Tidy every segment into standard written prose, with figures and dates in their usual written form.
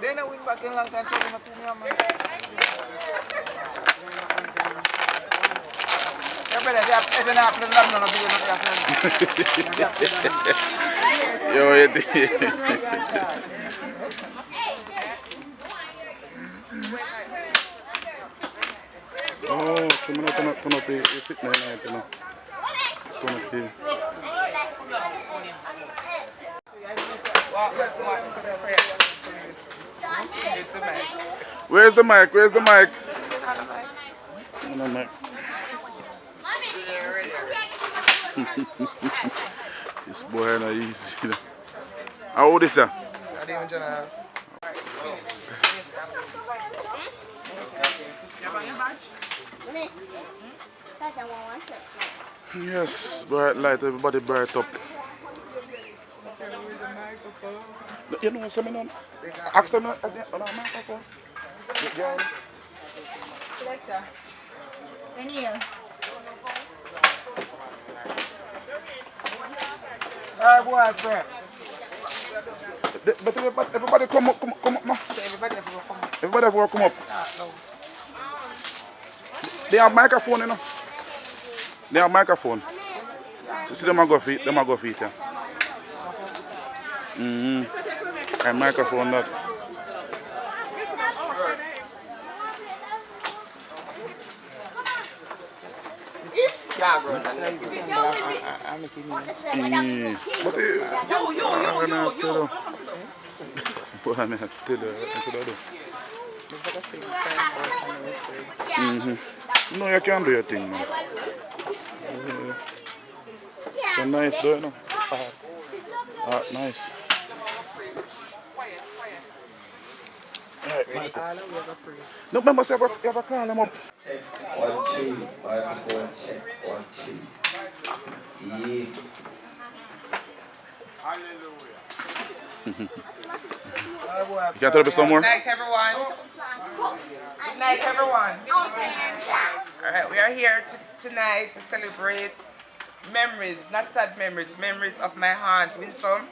They don't win back in long time. Yo, it oh, so I'm not turn up a sit night, you know. Turn up here. Where's the mic? Where's the mic? No mic. This boy not easy. You know. How old is he? Yes, bright light, everybody bright up. You know what's going on? Ask them on a microphone. Selector. Daniel. Boy, friend. But everybody come up, man. Everybody have to come up. They have microphone, you know. They have microphone. See them go feet, yeah. And microphone that. But no, you can't do your thing, man. So nice, though, you know. Nice. Right, no, remember, you have a call them up. 1, 2, microphone check. 1, 2. Yeah. You can tell us some more? Good night, everyone. Good night, everyone. Alright, we are here tonight to celebrate memories, not sad memories, memories of my aunt, Winsome.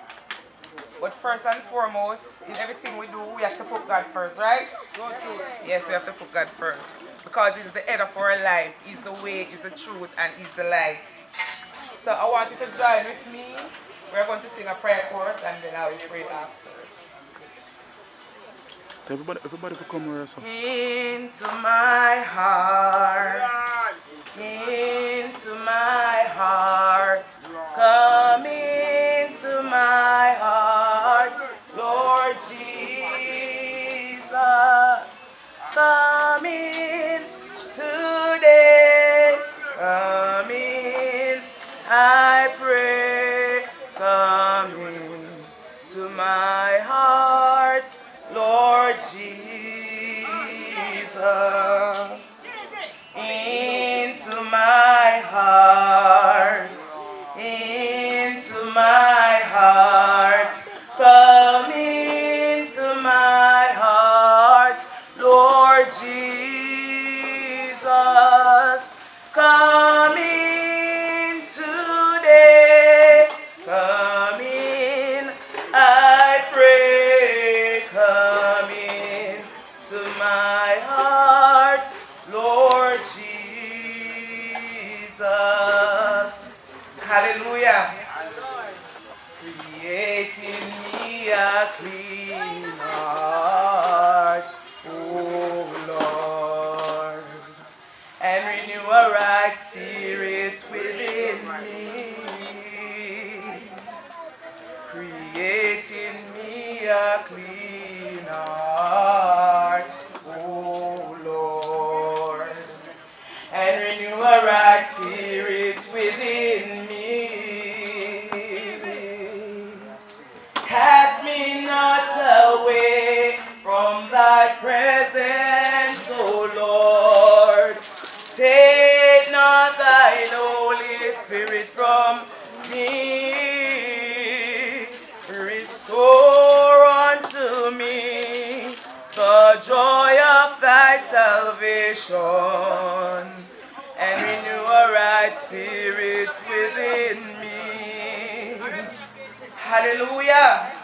But first and foremost, in everything we do, we have to put God first, right? Yes, we have to put God first. Because He's the head of our life. He's the way, He's the truth, and He's the light. So I want you to join with me. We're going to sing a prayer chorus, and then I will pray after. Everybody will come here, so. Into my heart, into my heart, come into my heart, Lord Jesus, come in today, come in, I pray, come in to my heart, Lord Jesus, into my heart, into my heart, come into my heart, Lord Jesus, come in today, come in, I pray, come in to my heart, Lord Jesus. Hallelujah. Create in me a clean heart, oh Lord, and renew a right spirit within me. Create in me a clean heart, oh Lord, and renew a right spirit within me. Cast me not away from thy presence, O Lord. Take not thine Holy Spirit from me. Restore unto me the joy of thy salvation, and renew a right spirit within me. Hallelujah.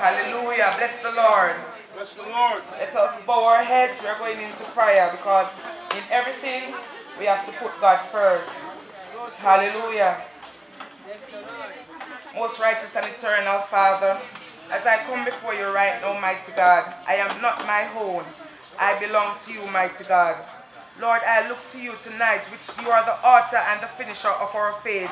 Hallelujah. Bless the Lord. Bless the Lord. Let us bow our heads. We are going into prayer because in everything we have to put God first. Hallelujah. Most righteous and eternal Father, as I come before you right now, mighty God, I am not my own. I belong to you, mighty God. Lord, I look to you tonight, which you are the author and the finisher of our faith.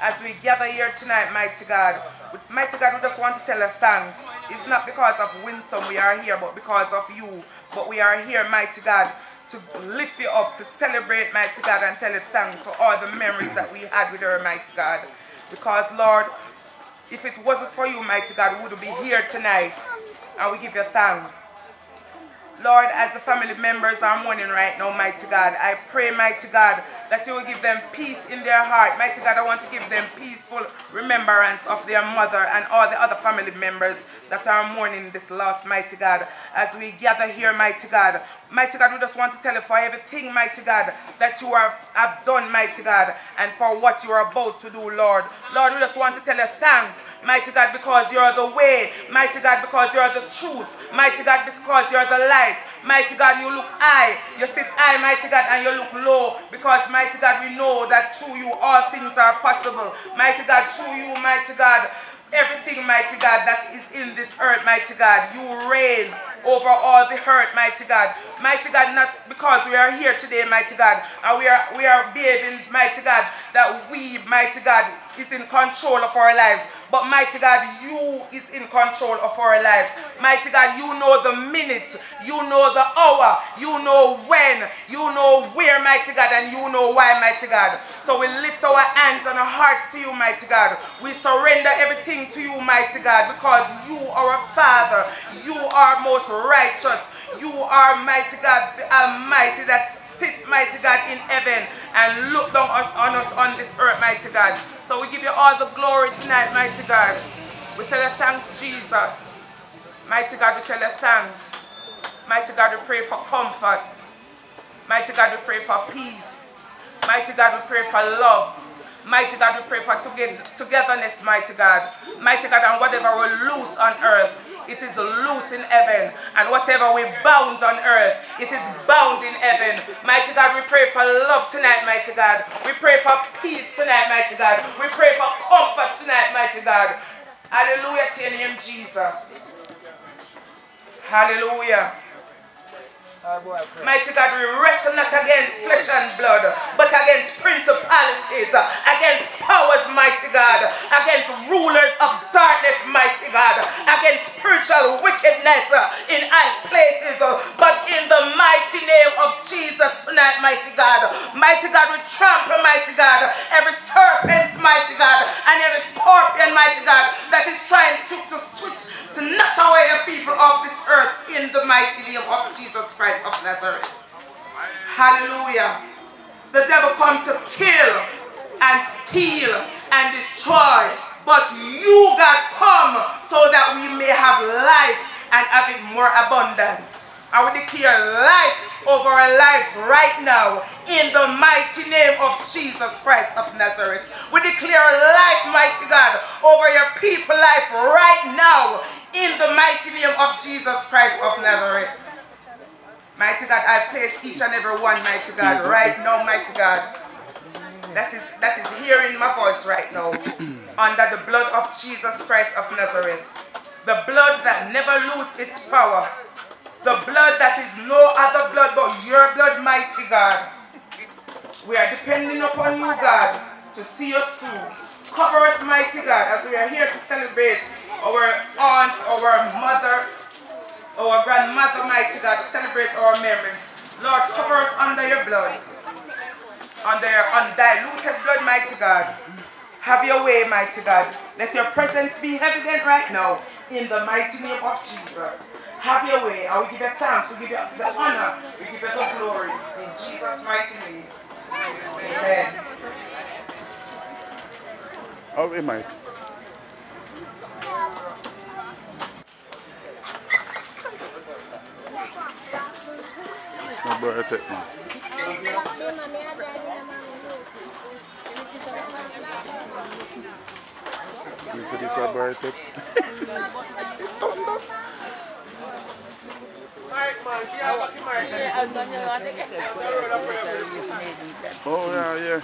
As we gather here tonight, mighty God, we just want to tell you thanks. It's not because of Winsome we are here, but because of you. But we are here, mighty God, to lift you up, to celebrate, mighty God, and tell you thanks for all the memories that we had with her, mighty God. Because, Lord, if it wasn't for you, mighty God, we wouldn't be here tonight. And we give you thanks. Lord, as the family members are mourning right now, mighty God, I pray, mighty God, that you will give them peace in their heart. Mighty God, I want to give them peaceful remembrance of their mother and all the other family members that are mourning this loss, mighty God. As we gather here, mighty God, we just want to tell you for everything, mighty God, that you have done, mighty God, and for what you are about to do, Lord. Lord, we just want to tell you thanks, mighty God, because you are the way, mighty God, because you are the truth, mighty God, because you are the light. Mighty God, you look high, you sit high, mighty God, and you look low, because, mighty God, we know that through you all things are possible. Mighty God, through you, mighty God, everything, mighty God, that is in this earth, mighty God, you reign over all the earth, mighty God. Mighty God, not because we are here today, mighty God, and we are behaving, mighty God, that we, mighty God, is in control of our lives. But mighty God, you is in control of our lives. Mighty God, you know the minute, you know the hour, you know when, you know where, mighty God, and you know why, mighty God. So we lift our hands and our hearts to you, mighty God. We surrender everything to you, mighty God, because you are a Father. You are most righteous. You are, mighty God, the Almighty that sit, mighty God, in heaven and look down on us on this earth, mighty God. So we give you all the glory tonight, mighty God. We tell you thanks, Jesus. Mighty God, we tell you thanks. Mighty God, we pray for comfort. Mighty God, we pray for peace. Mighty God, we pray for love. Mighty God, we pray for togetherness, mighty God. Mighty God, and whatever we loose on earth, it is loose in heaven. And whatever we bound on earth, it is bound in heaven. Mighty God, we pray for love tonight, mighty God. We pray for peace tonight, mighty God. We pray for comfort tonight, mighty God. Hallelujah to your name, Jesus. Hallelujah. Mighty God, we wrestle not against flesh and blood, but against principalities, against powers, mighty God, against rulers of darkness, mighty God, against spiritual wickedness in high places. But in the mighty name of Jesus tonight, mighty God, we trample, mighty God, every serpent, mighty God, and every scorpion, mighty God, that is trying to snatch away your people off this earth in the mighty name of Jesus Christ of Nazareth. Hallelujah. The devil come to kill and steal and destroy, but you God come so that we may have life and have it more abundant. And we declare life over our lives right now in the mighty name of Jesus Christ of Nazareth. We declare life, mighty God, over your people life right now in the mighty name of Jesus Christ of Nazareth. Mighty God, I place each and every one, mighty God, right now, mighty God, that is hearing my voice right now, under the blood of Jesus Christ of Nazareth. The blood that never loses its power. The blood that is no other blood but your blood, mighty God. We are depending upon you, God, to see us through. Cover us, mighty God, as we are here to celebrate our aunt, our mother, our grandmother, mighty God, to celebrate our memories. Lord, cover us under your blood, under your undiluted blood, mighty God. Have your way, mighty God. Let your presence be evident right now in the mighty name of Jesus. Have your way. I will give you thanks. We give you the honor. We give you the glory. In Jesus' mighty name. Amen. Oh, we might. No, bro, I take one. Into this bright up. Thunder. Oh yeah, yeah.